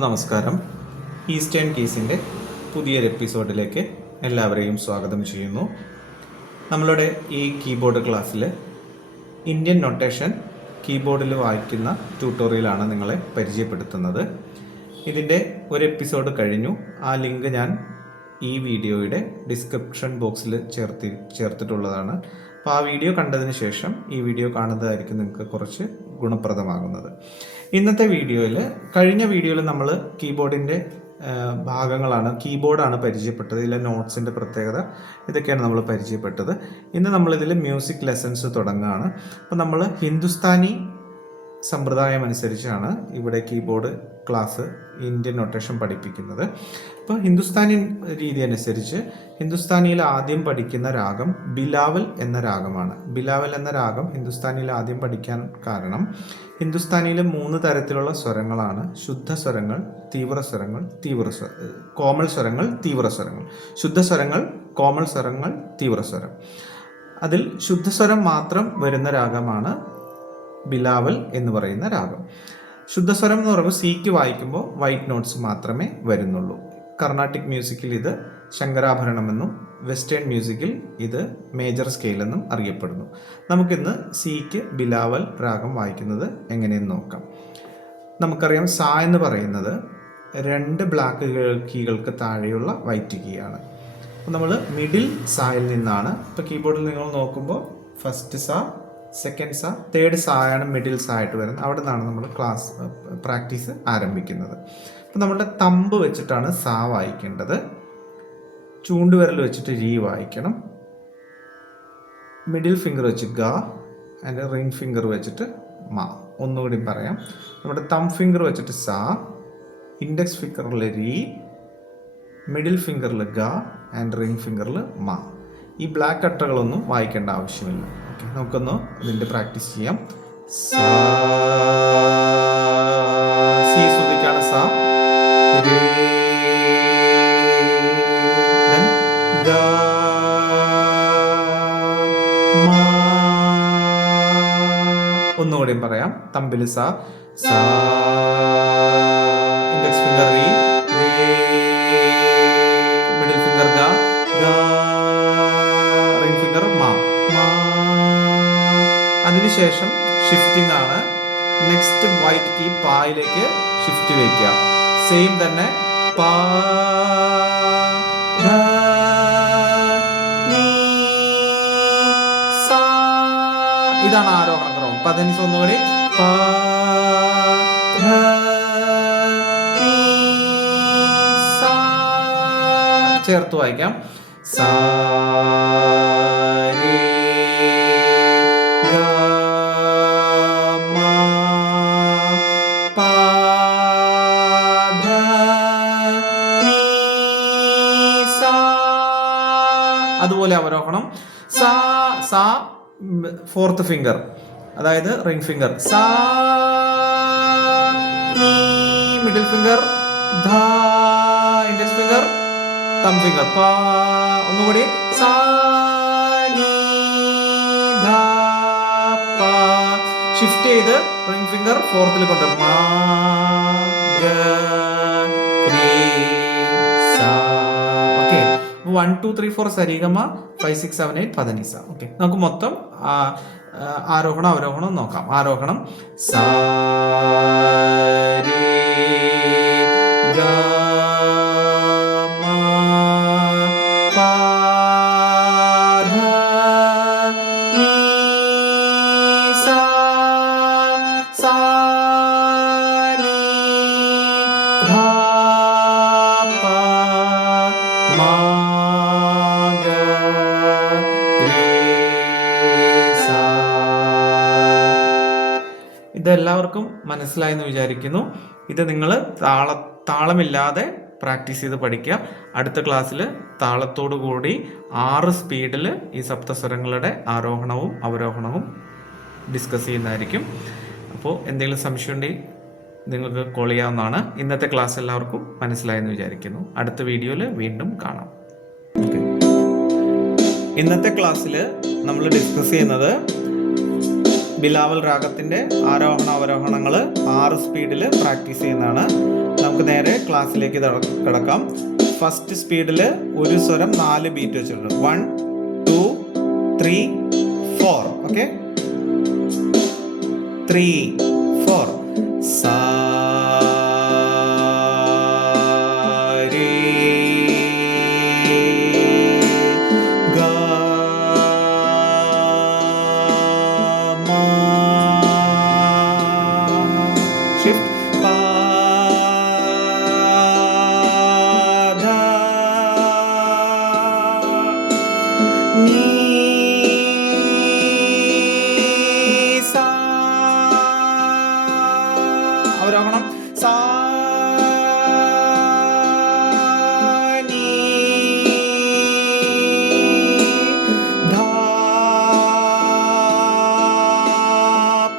എല്ലാവർക്കും നമസ്കാരം. ഈസ്റ്റേൺ കീസിൻ്റെ പുതിയൊരു എപ്പിസോഡിലേക്ക് എല്ലാവരെയും സ്വാഗതം ചെയ്യുന്നു. നമ്മളുടെ ഈ കീബോർഡ് ക്ലാസ്സിൽ ഇന്ത്യൻ നൊട്ടേഷൻ കീബോർഡിൽ വായിക്കുന്ന ട്യൂട്ടോറിയലാണ് നിങ്ങളെ പരിചയപ്പെടുത്തുന്നത്. ഇതിൻ്റെ ഒരു എപ്പിസോഡ് കഴിഞ്ഞു. ആ ലിങ്ക് ഞാൻ ഈ വീഡിയോയുടെ ഡിസ്ക്രിപ്ഷൻ ബോക്സിൽ ചേർത്തിട്ടുള്ളതാണ്. അപ്പോൾ ആ വീഡിയോ കണ്ടതിന് ശേഷം ഈ വീഡിയോ കാണുന്നതായിരിക്കും നിങ്ങൾക്ക് കുറച്ച് ഗുണപ്രദമാകുന്നത്. ഇന്നത്തെ വീഡിയോയിൽ, കഴിഞ്ഞ വീഡിയോയിൽ നമ്മൾ കീബോർഡിൻ്റെ ഭാഗങ്ങളാണ്, കീബോർഡാണ് പരിചയപ്പെട്ടത്. ഇതിലെ നോട്ട്സിൻ്റെ പ്രത്യേകത ഇതൊക്കെയാണ് നമ്മൾ പരിചയപ്പെട്ടത്. ഇന്ന് നമ്മളിതിൽ മ്യൂസിക് ലെസൺസ് തുടങ്ങുകയാണ്. അപ്പോൾ നമ്മൾ ഹിന്ദുസ്ഥാനി സമ്പ്രദായം അനുസരിച്ചാണ് ഇവിടെ കീബോർഡ് ക്ലാസ് ഇന്ത്യൻ നൊട്ടേഷൻ പഠിപ്പിക്കുന്നത്. അപ്പോൾ ഹിന്ദുസ്ഥാനി രീതി അനുസരിച്ച് ഹിന്ദുസ്ഥാനിയിൽ ആദ്യം പഠിക്കുന്ന രാഗം ബിലാവൽ എന്ന രാഗമാണ്. ബിലാവൽ എന്ന രാഗം ഹിന്ദുസ്ഥാനിയിൽ ആദ്യം പഠിക്കാൻ കാരണം, ഹിന്ദുസ്ഥാനിയിൽ 3 തരത്തിലുള്ള സ്വരങ്ങളാണ്: ശുദ്ധസ്വരങ്ങൾ, തീവ്രസ്വരങ്ങൾ, കോമൾ സ്വരങ്ങൾ, തീവ്രസ്വരങ്ങൾ. ശുദ്ധസ്വരങ്ങൾ, കോമൾ സ്വരങ്ങൾ, തീവ്രസ്വരം. അതിൽ ശുദ്ധസ്വരം മാത്രം വരുന്ന രാഗമാണ് ബിലാവൽ എന്ന് പറയുന്ന രാഗം. ശുദ്ധസ്വരം എന്ന് പറയുമ്പോൾ സിക്ക് വായിക്കുമ്പോൾ വൈറ്റ് നോട്ട്സ് മാത്രമേ വരുന്നുള്ളൂ. കർണാട്ടിക് മ്യൂസിക്കിൽ ഇത് ശങ്കരാഭരണമെന്നും വെസ്റ്റേൺ മ്യൂസിക്കിൽ ഇത് മേജർ സ്കെയിൽ എന്നും അറിയപ്പെടുന്നു. നമുക്കിന്ന് സിക്ക് ബിലാവൽ രാഗം വായിക്കുന്നത് എങ്ങനെയെന്ന് നോക്കാം. നമുക്കറിയാം, സാ എന്ന് പറയുന്നത് 2 ബ്ലാക്ക് കീകൾക്ക് താഴെയുള്ള വൈറ്റ് കീ ആണ്. അപ്പോൾ നമ്മൾ മിഡിൽ സായിൽ നിന്നാണ്, ഇപ്പോൾ കീബോർഡിൽ നിങ്ങൾ നോക്കുമ്പോൾ ഫസ്റ്റ് സാ, സെക്കൻഡ് സാ, തേർഡ് സാ ആണ് മിഡിൽ സാ ആയിട്ട് വരുന്നത്. അവിടെ നിന്നാണ് നമ്മൾ പ്രാക്ടീസ് ആരംഭിക്കുന്നത്. അപ്പോൾ നമ്മുടെ തമ്പ് വെച്ചിട്ടാണ് സാ വായിക്കേണ്ടത്. ചൂണ്ടുവിരൽ വെച്ചിട്ട് രീ വായിക്കണം. മിഡിൽ ഫിംഗർ വെച്ച് ഗ, ആൻഡ് റിംഗ് ഫിംഗർ വെച്ചിട്ട് മ. ഒന്നുകൂടി പറയാം. നമ്മുടെ തം ഫിംഗർ വെച്ചിട്ട് സാ, ഇൻഡെക്സ് ഫിംഗറിൽ രീ, മിഡിൽ ഫിംഗറിൽ ഗ, ആൻഡ് റിംഗ് ഫിംഗറിൽ മ. ഈ ബ്ലാക്ക് അട്ടകളൊന്നും വായിക്കേണ്ട ആവശ്യമില്ല. ഓക്കെ, നമുക്കൊന്ന് ഇതിൻ്റെ പ്രാക്ടീസ് ചെയ്യാം. സാ, സി ശ്രുതിക്കാണ് സാ, രേ, then ഗ, മ. ഒന്നുകൂടിയും പറയാം. തമ്പിൽ സാ, സാ, ഇൻഡെക്സ് ഫിംഗർ രീ, രേ, മിഡിൽ ഫിംഗർ ഗ, ഗ, റിംഗ് ഫിംഗർ മ, മ. അതിനുശേഷം ഷിഫ്റ്റിംഗ് ആണ്. നെക്സ്റ്റ് വൈറ്റ് കീ പായിലേക്ക് ഷിഫ്റ്റ് വയ്ക്കുക. സെയിം തന്നെ പാ, ധ, നീ, സാ. ഇതാണ് ആരോഹണ ക്രമം. പദനിസ ഒന്നുകൂടി. പാ, ധ, നീ, സാ. ചേർത്ത് വായിക്കാം. സാ, രേ, ഗ, മ, പ, ധ, നീ, സാ. അതുപോലെ അവരോഹണം. സാ, സാ, 4th ഫിംഗർ, അതായത് റിംഗ് ഫിംഗർ. സാ, നീ, മിഡിൽ ഫിംഗർ, ധ, ഇൻഡെക്സ് ഫിംഗർ, തം ഫിംഗർ, പ. ഒന്നുകൂടി. സാ, നീ, ധ, പ. ഷിഫ്റ്റ് ചെയ്ത് റിംഗ് ഫിംഗർ 4th കൊണ്ട് മ, ഗ, രേ, സാ. ഓക്കെ, 1 2 3 4 സരിഗമ, 5 6 7 8 പദനിസ. ഓക്കെ, നമുക്ക് മൊത്തം ആരോഹണം അവരോഹണം നോക്കാം. ആരോഹണം സാ, രേ, ഗ, മ, പ, ധ, നീ, സാ, സാ, നീ, ധ, പ, മ, ഗ, രേ, സാ. ഇതെല്ലാവർക്കും മനസ്സിലായെന്ന് വിചാരിക്കുന്നു. ഇത് നിങ്ങൾ താളമില്ലാതെ പ്രാക്ടീസ് ചെയ്ത് പഠിക്കുക. അടുത്ത ക്ലാസ്സിൽ താളത്തോടു കൂടി 6 സ്പീഡിൽ ഈ സപ്തസ്വരങ്ങളുടെ ആരോഹണവും അവരോഹണവും ഡിസ്കസ് ചെയ്യുന്നതായിരിക്കും. അപ്പോൾ എന്തെങ്കിലും സംശയം ഉണ്ടെങ്കിൽ നിങ്ങൾക്ക് കോൾ ചെയ്യാവുന്നതാണ്. ഇന്നത്തെ ക്ലാസ് എല്ലാവർക്കും മനസ്സിലായെന്ന് വിചാരിക്കുന്നു. അടുത്ത വീഡിയോയിൽ വീണ്ടും കാണാം. ഇന്നത്തെ ക്ലാസ്സിൽ നമ്മൾ ഡിസ്കസ് ചെയ്യുന്നത് ബിലാവൽ രാഗത്തിൻ്റെ ആരോഹണ അവരോഹണങ്ങൾ 6 സ്പീഡിൽ പ്രാക്ടീസ് ചെയ്യുന്നതാണ്. നമുക്ക് നമുക്ക് നേരെ ക്ലാസ്സിലേക്ക് കിടക്കാം. ഫസ്റ്റ് സ്പീഡിൽ ഒരു സ്വരം 4 ബീറ്റ് വെച്ചിട്ടുണ്ട്. 1 2 3 4. ഓക്കെ, 3 4. സാ അവരോഹണം സാ നീ ധാ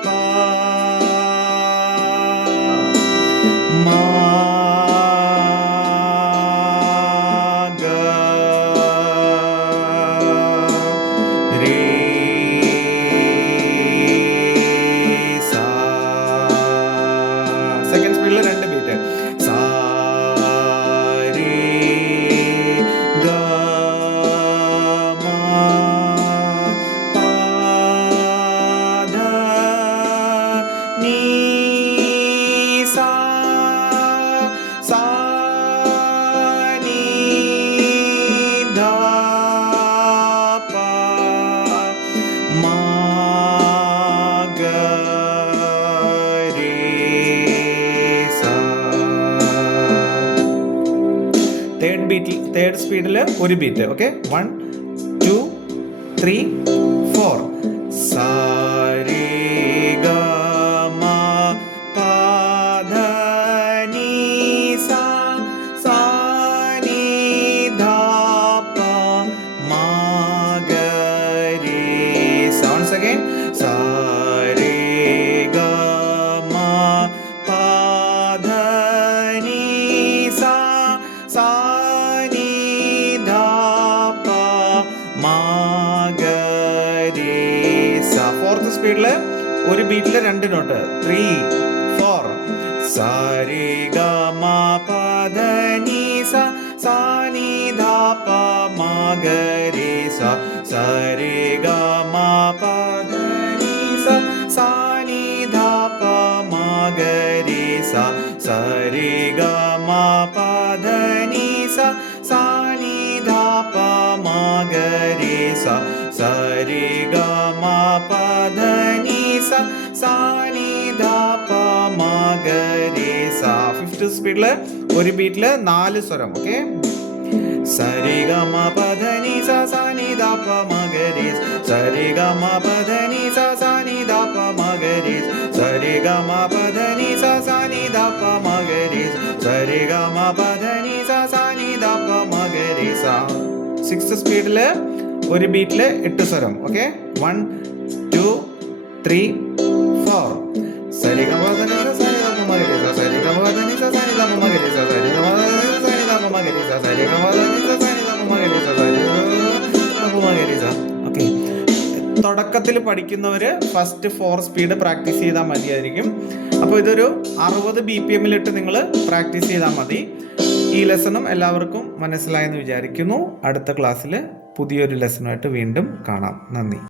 പ മാ ഗ രേ സെക്കൻഡ് സ്പീഡിൽ 2 ബീറ്റ്. സാ രേ ഗ മ പ ധ നീ സാ സാ നീ ധ പ മാ ഗ തേർഡ് സ്പീഡിൽ 1 ബീറ്റ്. ഓക്കെ, 1 2 3 4. സാ രേ ഗ മ പ ധ നീ സാ സാ നീ ധ പ മാ ഗ രേ സാ. Once again. സാ രേ ഗ മ പ ധ നീ സാ സാ ഫോർത്ത് സ്പീഡിൽ 1 ബീറ്റിൽ 2 നോട്ട്. 3 4. സാ രേ ഗ മ പ ധ നീ സാ സാ നീ ധ പ മ ഗ രേ സാ സാ രേ ഗ മ പ ധ നീ സാ സാ നീ ധ പ മ ഗ രേ സാ സാ രേ ഗ മ പ ധ നീ സാ സാ നീ ധ പ മ ഗ രേ സാ സാ രേ ഗ മ പ ധ നീ സാ സാ നീ ധ പ മ ഗ രേ സാ. ഫിഫ്ത്ത് സ്പീഡിൽ 1 ബീറ്റിൽ 4 സ്വരം. ഓക്കെ, സ രേ ഗ മ പ ധ നീ സാ സാ നീ ധ പ മ ഗ രേ സ രേ ഗ മ പ ധ നീ സാ സാ നീ ധ പ മ ഗ രേ സ രേ ഗ മ പ ധ നീ സാ സാ നീ ധ പ മ ഗ രേ സ രേ ഗ മ പ ധ നീ സാ സാ നീ ധ പ മ ഗ രേ സാ. സിക്സ്ത് സ്പീഡിൽ 1 ബീറ്റിൽ 8 സ്വരം. ഓക്കെ, 1 2 3 4. സ രേ ഗ മ പ ധ നീ സാ സാ നീ ധ പ മ ഗ രേ സ സ രേ ഗ മ പ ധ നീ സാ സാ നീ ധ പ മ ഗ രേ സ സ രേ ഗ മ പ ധ നീ സാ സാ നീ ധ പ മ ഗ രേ സ സ രേ ഗ മ പ ധ നീ സാ സാ നീ ധ പ മ ഗ രേ സ സ രേ ഗ മ പ ഗ രേ സ. ഓക്കെ, തുടക്കത്തിൽ പഠിക്കുന്നവർ ഫസ്റ്റ് 4 സ്പീഡ് പ്രാക്ടീസ് ചെയ്താൽ മതിയായിരിക്കും. അപ്പോൾ ഇതൊരു 60 BPM-ലിട്ട് നിങ്ങൾ പ്രാക്ടീസ് ചെയ്താൽ മതി. ഈ ലെസണും എല്ലാവർക്കും മനസ്സിലായെന്ന് വിചാരിക്കുന്നു. അടുത്ത ക്ലാസ്സിൽ പുതിയൊരു ലെസണുമായിട്ട് വീണ്ടും കാണാം. നന്ദി.